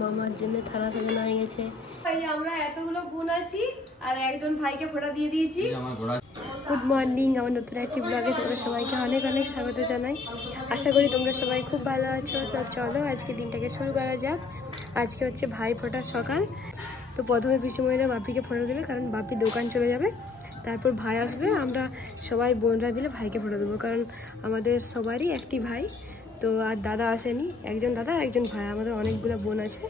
মামার জন্য থালা সাজানো হয়ে গেছে। আমরা এতগুলো বোন আছি আর একজন ভাইকে ফোঁটা দিয়ে দিয়েছি। গুড মর্নিং, আমার নতুন একটি ব্লগে তোমরা সবাইকে অনেক অনেক স্বাগত জানাই। আশা করি তোমরা সবাই খুব ভালো আছো। তো চলো আজকে দিনটাকে শুরু করা যাক। আজকে হচ্ছে ভাই ফোঁটার সকাল। তো প্রথমে পিসুমণিরা বাপিকে ফোঁটা দেবে, কারণ বাপি দোকান চলে যাবে। তারপর ভাই আসবে, আমরা সবাই বোনরা মিলে ভাইকে ফোঁটা দেবো, কারণ আমাদের সবারই একটি ভাই। তো আর দাদা আসেনি, একজন দাদা একজন ভাই, আমাদের অনেকগুলো বোন আছে।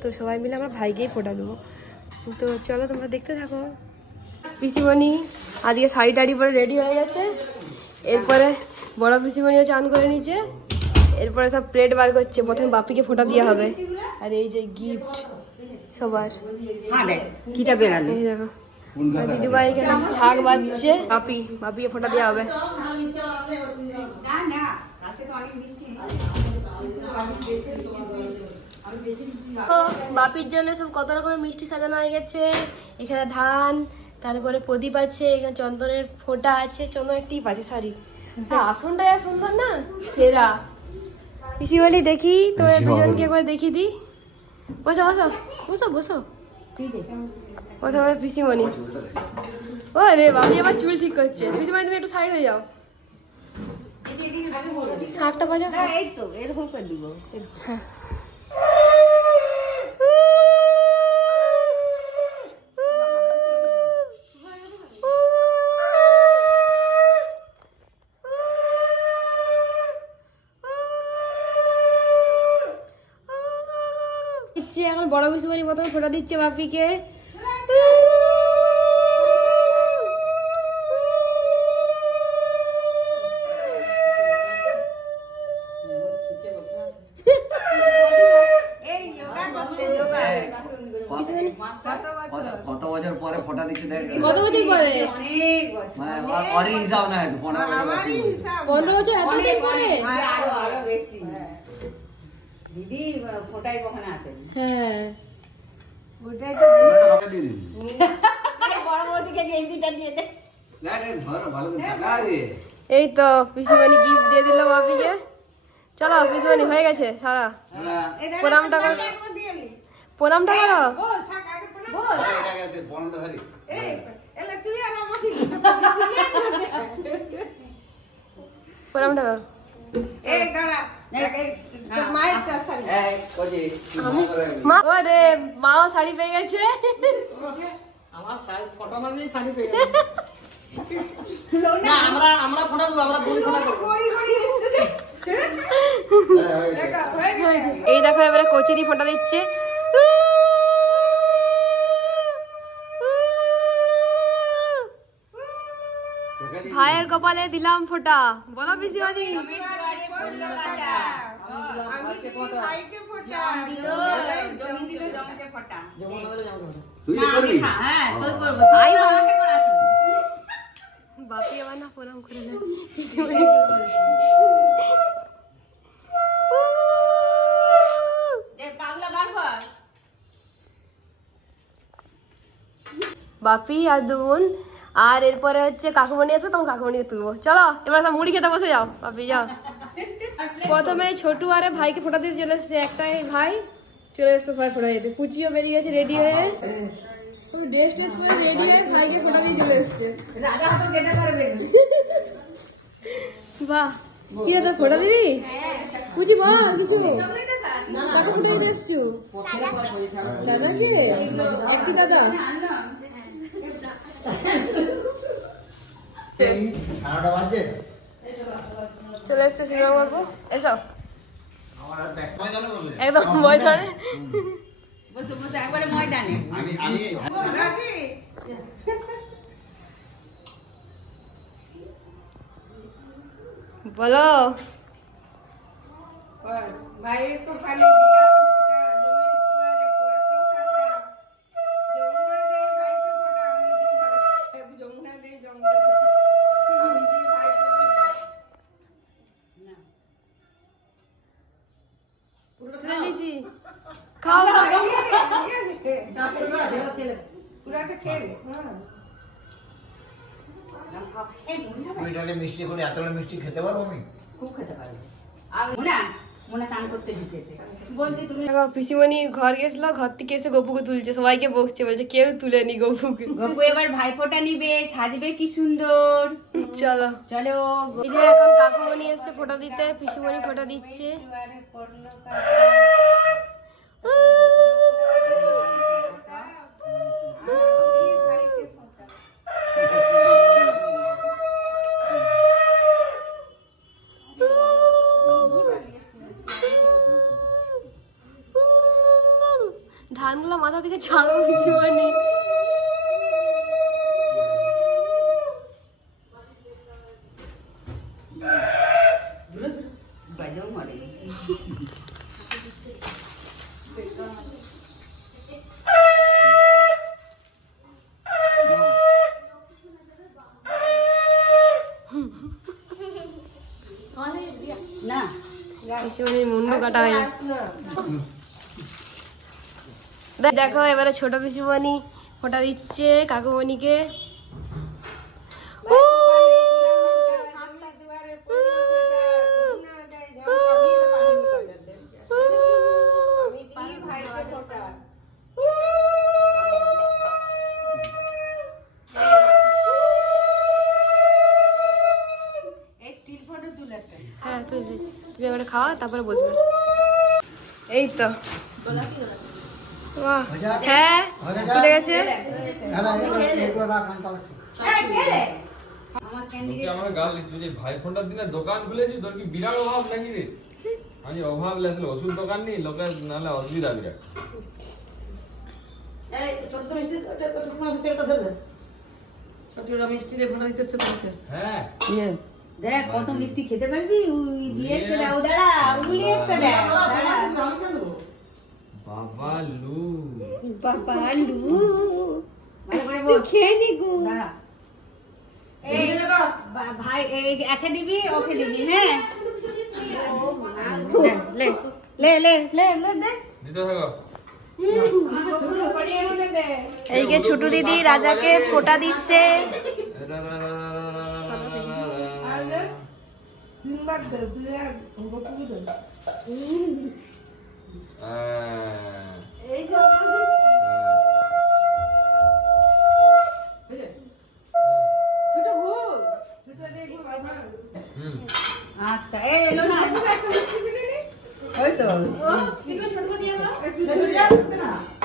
তো সবাই মিলে আমরা ভাইকেই ফোঁটা দেবো। তো চলো তোমরা দেখতে থাকো। পিসিমণি আজকে শাড়ি টাড়ি পরে রেডি হয়ে গেছে। এরপরে বড় পিসিমণিও চান করে নিচ্ছে। এরপরে সব প্লেট বার করছে, প্রথমে বাপিকে ফোঁটা দেওয়া হবে। আর এই যে গিফট সবার, এই দেখো দিদিভাই এখানে শাক বাজছে, বাপিকে ফোঁটা দেওয়া হবে। তো বাপির জন্য সব কত রকমের মিষ্টি সাজানো হয়ে গেছে। এখানে ধান, তারপরে প্রদীপ আছে, এখানে চন্দনের ফোঁটা আছে, চন্দনের টিপ আছে। সরি, আসনটা সুন্দর না, সেরা। পিসি বলি দেখি তোমার দুজনকে একবার দেখিয়ে দিই। বসো বসো বসো বসো। প্রথমে পিসিমণি, ও রে বাপি আবার চুল ঠিক করছে। পিসিমণি তুমি একটু সাইড হয়ে যাও, শাকটা বাজাও। এই তো এরকম করে দিব। হ্যাঁ, এখন বড় পিসিমণি প্রথমে ফোঁটা দিচ্ছে বাপিকে। কত বছর পরে ফোঁটা দিচ্ছে দেখ। কত বছর পরে? অনেক বছর, মানে হিসাব না, 15 বছর। এতদিন পরে? আরো বেশি। দিদি ফোঁটায় কখনো আসে? হ্যাঁ, ওটাই তো বড় বৌদিকে গেঞ্জিটা দিয়ে দে। এই তো পিসিমণি গিফট দিয়ে দিল বাপিকে। চলো পিসিমণি হয়ে গেছে সারা। প্রণামটা করো, প্রণামটা করো। প্রণামটা করো। মাও শাড়ি পেয়ে গেছে। আমার ফটো মানে শাড়ি পেয়ে গেছে। না আমরা ফটো দেবো, আমরা বোন ফটো দেবো। এই দেখো এবারে কচুরি ফোঁটা দিচ্ছে। ভাইয়ের কপালে দিলাম ফোঁটা। বলো পিসিমণি। বাপি আবার না প্রণাম করে নেয়। বাপি আর দুন, আর এরপরে হচ্ছে কাকুমণি আসবে, তখন কাকুমণিকে তুলবো। চলো এবার সব মুড়ি খেতে বসে যাও। বাপি যাও। প্রথমে ছোটু আরে ভাইকে ফোঁটা দিতে চলে এসছে। একটাই ভাই চলে এসছে সবাই ফোঁটা দিতে। পুচিও বেরিয়ে গেছে রেডি হয়ে, ড্রেস টেস করে রেডি হয়ে ভাইকে ফোঁটা দিয়ে চলে এসছে। বাহ, কি রে তোর ফোঁটা দিবি? পুচি বল কিছু। কাকে ফোঁটা দিতে এসছু? দাদাকে? একটি দাদা? চলে এসছে শ্রীরাম বাবু। এসো একদম ময়দানে। বলো ভাইয়ের তো খালি খাও পুরাটা খেয়ে মিষ্টি করে এতটা মিষ্টি খেতে পারবো আমি? খুব খেতে পারবে। আর মোনা চান করতে ঢুকেছে, বলছি তুমি দেখো পিসিমণি ঘর গেছিল, ঘর থেকে এসে গপুকে তুলছে, সবাইকে বকছে, বলছে কেউ তুলেনি গপুকে। গপু এবার ভাইফোঁটা নিবে, সাজবে কি সুন্দর। চলো চলো এই যে এখন কাকুমণি এসছে ফোঁটা দিতে, পিসিমণি ফোঁটা দিচ্ছে। ধানগুলো মাথা থেকে ছাড়ো পিসিমণি। বাজাও মারে না, পিসিমণির মুন্ডু কাটা হয়ে দেখো এবারে ছোট পিসিমণি ফোঁটা দিচ্ছে কাকুমণিকে। হ্যাঁ তুলছি, তুমি এবারে খাওয়া তারপরে বসবে। এই তো বাহ, হ্যাঁ তুলে গেছে। আমরা গাল দিচ্ছি যে ভাই ফোনটার দিনে দোকান খুলেছি, তোর কি বিরাট অভাব নাকি রে? আমি অভাব আসলে ওষুধ দোকান নেই, লোকের নাহলে অসুবিধা বিরাট। হ্যাঁ দেখ কত মিষ্টি খেতে পারবি। উই দিয়ে এসে দাও, দাঁড়া উই এসে দাও, দাঁড়া বাবা লু বাবা লু ভালো করে বল, খেয়ে নি গো। দাঁড়া এই ভাই এই একে দিবি ওকে দিবি, হ্যাঁ লে লে লে লে লে দে দিতে থাকো। এইদিকে ছোট দিদি রাজাকে ফোঁটা দিচ্ছে। ছোট ঘুর আচ্ছা এই এলো না, ওই তো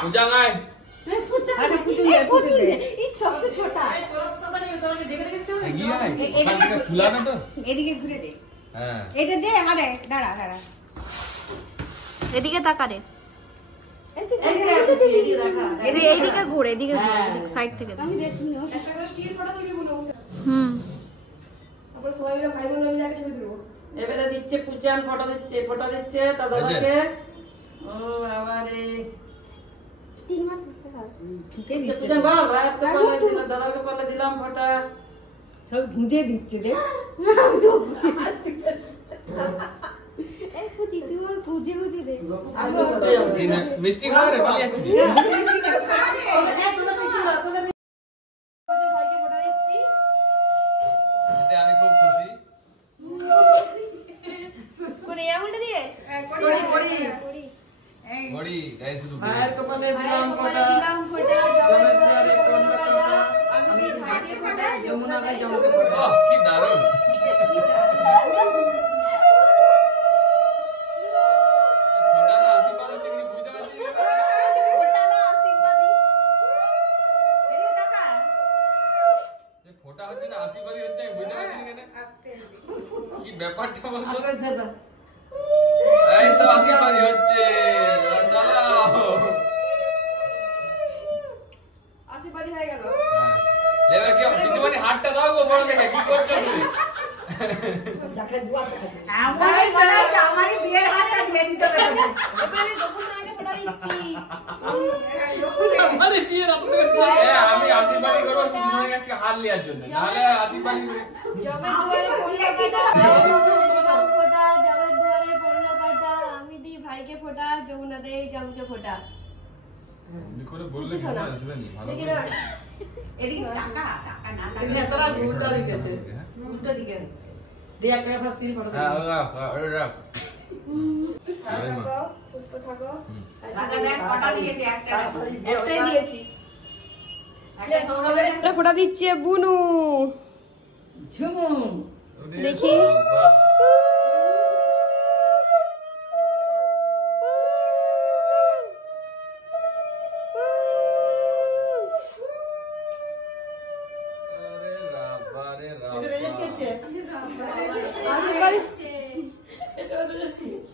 পূজা গায় আচ্ছা পুচুন দে পুচুন দে এই সব তো ছোট এগিয়ে আয়, ওখান থেকে খুলাবে তো। এদিকে ঘুরে দে, হ্যাঁ এটা দে আমারে, দাঁড়া দাঁড়া এদিকে তাকারে, এইদিকে ঘুরে, এদিকে সাইড থেকে। হুম এবারে দিচ্ছে পূজান ফটো দিচ্ছে দাদাকে। ও বাবা রে, পূজান বল ভাইয়ের কপালে দিলাম, দাদার কপালে দিলাম ফটো। সব গুঁজে দিচ্ছে রে এই পুচি তুই গুঁজে গুঁজে দে এই না, মিষ্টি খাওয়া রে পালিয়ে যাচ্ছি। এতে আমি খুব খুশি। বড়ি গায়ে শুধু বড়ি। ভাইয়ের কপালে দিলাম ফটো, যমুনা গায়ে জমকে ফটো। বাহ, কি দারুণ। ফোঁটা না আশীর্বাদ হচ্ছে কি বুঝতে পারছিস না? যে ফোঁটা হচ্ছে না আশীর্বাদই হচ্ছে, আমি বুঝতে পারছি না কেন? কি ব্যাপারটা বলতো? এই তো আশীর্বাদই হচ্ছে। চলো আশীর্বাদী হয়ে গেল। হ্যাঁ। এবার কি পিসিমণি হাতটা দাও গো, বড় দেখে কি করছো তুমি? আমারই মনে হচ্ছে আমারই বিয়ের হাতটা দিয়ে দিতে হবে এবার আমি গপুর সঙ্গে ফোঁটা দিচ্ছি। আরে বিয়ের আপনাকে আমি আশীর্বাদই করবো পিসিমণির কাছ থেকে হাত নেওয়ার জন্য, নাহলে আশীর্বাদই জবের দুয়ারে পড়লো কাটা, ফোঁটা জবের দুয়ারে পড়লো কাটা, আমি দিই ভাইকে ফোঁটা, যমুনা দেই জমকে ফোঁটা। করে বললে বুঝছো না? ভালো দেখি করে। না এদিকে টাকা টাকা না তোরা উল্টা দিকেছে, হ্যাঁ? উল্টো দিকে হচ্ছে দিয়ে একটা সব স্ক্রিন ফটো হ্যাঁ ওরে রাখ থাকো, সুস্থ থাকো। দাদা দেখ ফটো দিয়েছে একটা। একটাই দিয়েছি। একটা সৌরভের একটা ফোঁটা দিচ্ছে বুনু। ঝুমু দেখি। আরে রাব্বা রে আশীর্বাদ।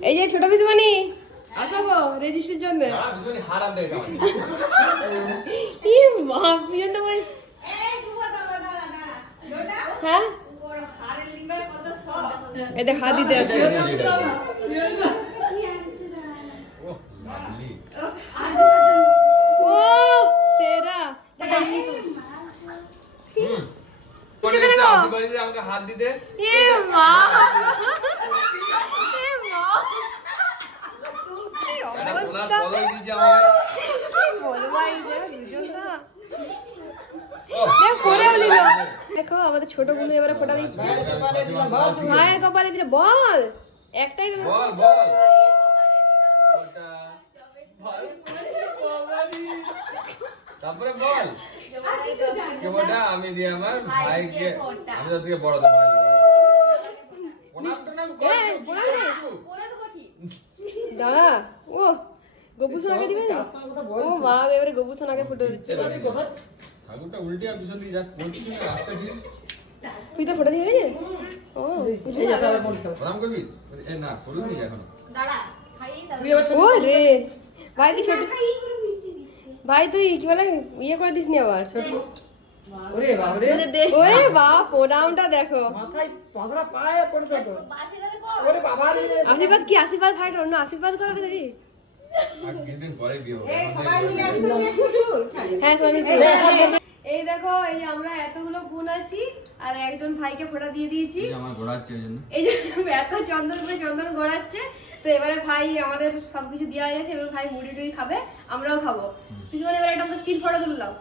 এই যে ছোট বিদুমানি আসো গো রেজিস্ট্রির জন্য। ভীষণই হারাম দেয় এটা ই মা পিছন তো এই ঝুমু দাদা দাঁড়া দাঁড়া হ্যাঁ ওর হাড়ের লিভার কত সব এটা হাত দিতে আছে। ও সেরা আমাকে হাত দিতে এ মা এ মা কি অবস্থা কলম দিয়েছে আমাকে বলবাই যে দুজন না দেখ করেও নিল। দেখো আমাদের ছোট বোন এবারে ফোঁটা দিচ্ছে। ভাইয়ের কপালে দিলে বল একটাই তো বল বল তারপরে বল কে বলটা আমি দিয়ে আমার ভাইকে আমি তো থেকে বড় ভাই দাঁড়া ও গবু সোনাকে দিবে না? ও মা এবারে গবু সোনাকে ফুটে দিচ্ছে। ঠাকুরটা উল্টে আর পিছন দিয়ে যা বলছিস না রাস্তা দিয়ে তুই তো ফোঁটা দিয়ে গেছে ও প্রণাম করবি এ না করবি এখনো ও রে ভাই তুই ছোট ভাই তুই কি বলে ইয়ে করে দিস নি আবার ওরে বাবারে ওরে বাপ প্রণামটা দেখো। মাথায় পাথরা পায়ে পড়তো তো ওরে বাবারে আশীর্বাদ কি আশীর্বাদ ভাই অন্য আশীর্বাদ করাবে দেখি। আর কিছুদিন পরে বিয়ে হবে হ্যাঁ সবাই এই দেখো এই যে আমরা এতগুলো বোন আছি আর একজন ভাইকে ফোঁটা দিয়ে দিয়েছি। আমার ঘোরাচ্ছে ওই জন্য এই যে এত চন্দন করে চন্দন গড়াচ্ছে তো এবারে ভাই আমাদের সবকিছু দেওয়া হয়ে গেছে। এবার ভাই মুড়ি টুড়ি খাবে আমরাও খাবো। পিছনে এবার একটা স্টিল ফটো তুললাম।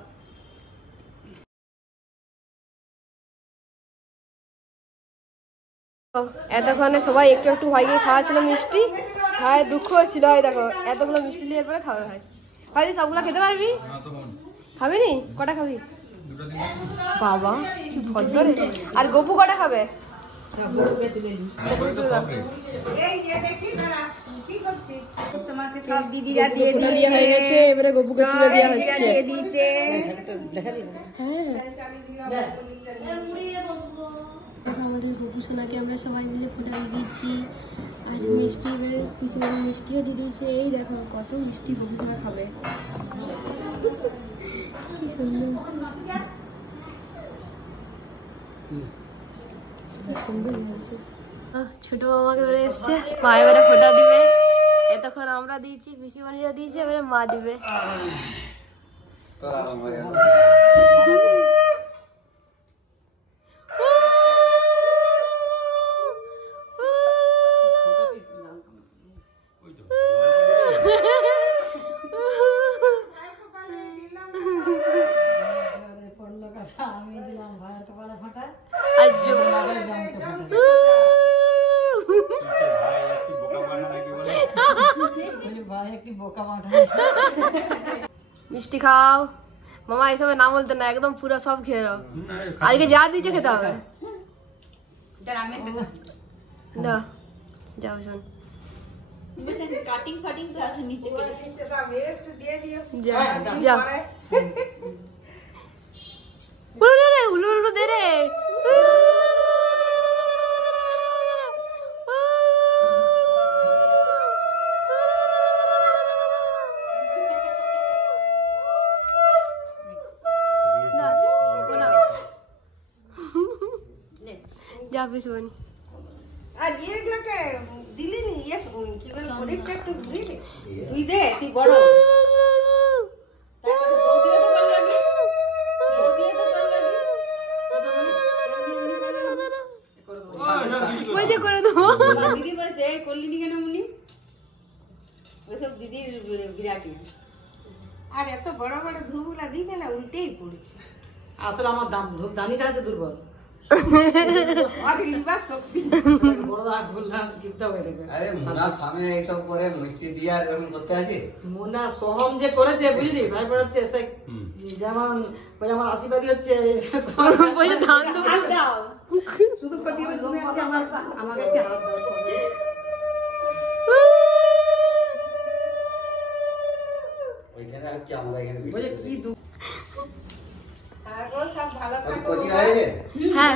এতক্ষণে সবাই একটু একটু ভাইকে খাওয়া ছিল মিষ্টি। ভাই দুঃখ ছিল এই দেখো এতগুলো মিষ্টি নিয়ে এরপরে খাবে ভাই। ভাই তুই সবগুলো খেতে পারবি? খাবি নি? কটা খাবি? বাবা ভদ্রে। আর গপু কটা খাবে? তোমাকে সব দিদিরা দিয়ে ফোঁটা দেওয়া হয়ে গেছে এবারে গপুকে তুলে দেওয়া হচ্ছে। দিয়েছে হ্যাঁ দেখো আমাদের গপু সোনাকে আমরা সবাই মিলে ফোঁটা দিয়ে দিয়েছি আর মিষ্টি এবারে পিছনে মিষ্টিও দিয়ে দিয়েছে। এই দেখো কত মিষ্টি গপু সোনা খাবে কি সুন্দর সুন্দর লাগছে। ছোট মামাকে এবারে এসছে মা এবারে ফোঁটা দিবে। এতক্ষণ আমরা দিয়েছি পিসি বানিয়ে দিয়েছে এবারে মা দিবে। আমি দিলাম ভাইয়ের কপালে ফাটা আজো ভাই একটি বোকা মাঠা মিষ্টি খাও মামা এসবে না বলতে না একদম পুরো সব খেয়ে নাও। আজকে যা দিচ্ছে খেতে হবে। দাও যাও শোন কাটিং ফাটিং তো আছে নিচে একটু দিয়ে দিও যা যা উলু রে উলু উলু দে রে যা পিছুন আর এগুলোকে দিলি নি কি বলে প্রদীপটা একটু ধুই দে তুই দে তুই বড় বলছে করে দেবো দিদি বলছে করলি নি কেন মুনি ওইসব দিদির বিরাটি আর এত বড় বড় ধূপগুলা দিয়েছে না উল্টেই পড়েছে আসলে আমার দাম ধূপদানিটা আছে দুর্বল বড় হাত বললাম কিনতে হবে এটাকে। আরে মোনার সামনে এইসব করে মিষ্টি দিয়ে আর এরকম করতে আছে। মোনা সোহম যে করেছে বুঝলি ভাই পড়াচ্ছে সে যেমন ওই আমার আশীর্বাদী হচ্ছে বলে ধান দেবো। হাত দাও। শুধু কটি তুমি একটা আমাকে একটা হাত দাও। ওইখানে হচ্ছে আমরা এখানে বলে কি দু সব ভালো থাকো। কচি হয়েছে? হ্যাঁ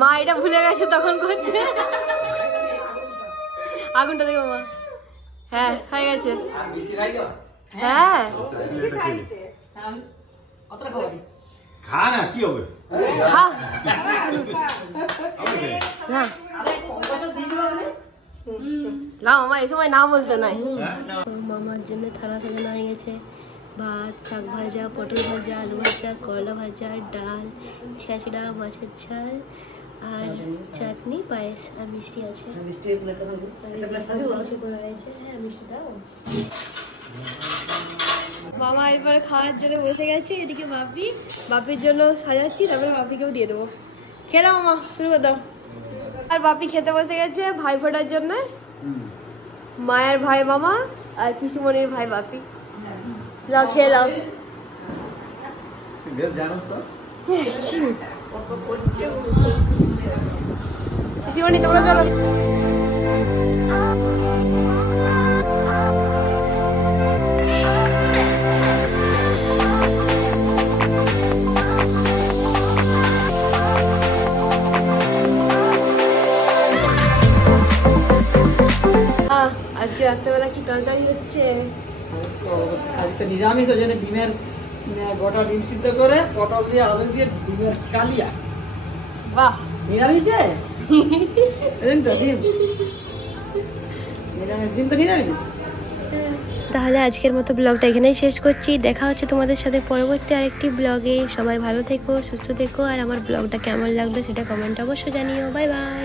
মা এটা ভুলে গেছে তখন করতে। আগুনটা দেখো মা। হ্যাঁ হয়ে গেছে। আর মিষ্টি খাইছো? হ্যাঁ অতটা খাওয়াবি খা না কি হবে? খা না কত দিয়ে দেবো মানে না মামা এই সময় না বলতো নাই। মামার জন্য থালা সাজানো হয়ে গেছে। ভাত, শাক ভাজা, পটল ভাজা, আলু ভাজা, করলা ভাজা, ডাল, ছেঁচড়া, মাছের ঝাল আর চাটনি, পায়েস আর মিষ্টি আছে। মিষ্টি প্লেট হ্যাঁ মিষ্টি দাও। মামা এরপরে খাওয়ার জন্য বসে গেছে। এদিকে বাপির জন্য সাজাচ্ছি, তারপরে বাপিকেও দিয়ে দেবো। খেলা মামা শুরু করে দাও। আর বাপি খেতে বসে গেছে ভাই ফোটার জন্য। মায়ের ভাই মামা আর পিসিমণির ভাই বাপি। লাও খেয়ে লাও। বেশ জানো তো? পিসিমণি তোমরা চলো। আজকে রাত্রেবেলা কি তরকারি হচ্ছে? আজকে নিরামিষ ওই জন্য ডিমের গোটা ডিম সিদ্ধ করে পটল দিয়ে আলু দিয়ে ডিমের কালিয়া। বাহ নিরামিষে তো ডিম নিরামিষ ডিম তো নিরামিষ। তাহলে আজকের মতো ব্লগটা এখানেই শেষ করছি। দেখা হচ্ছে তোমাদের সাথে পরবর্তী আরেকটি ব্লগে। সবাই ভালো থেকো, সুস্থ থেকো, আর আমার ব্লগটা কেমন লাগলো সেটা কমেন্ট অবশ্যই জানিও। Bye bye.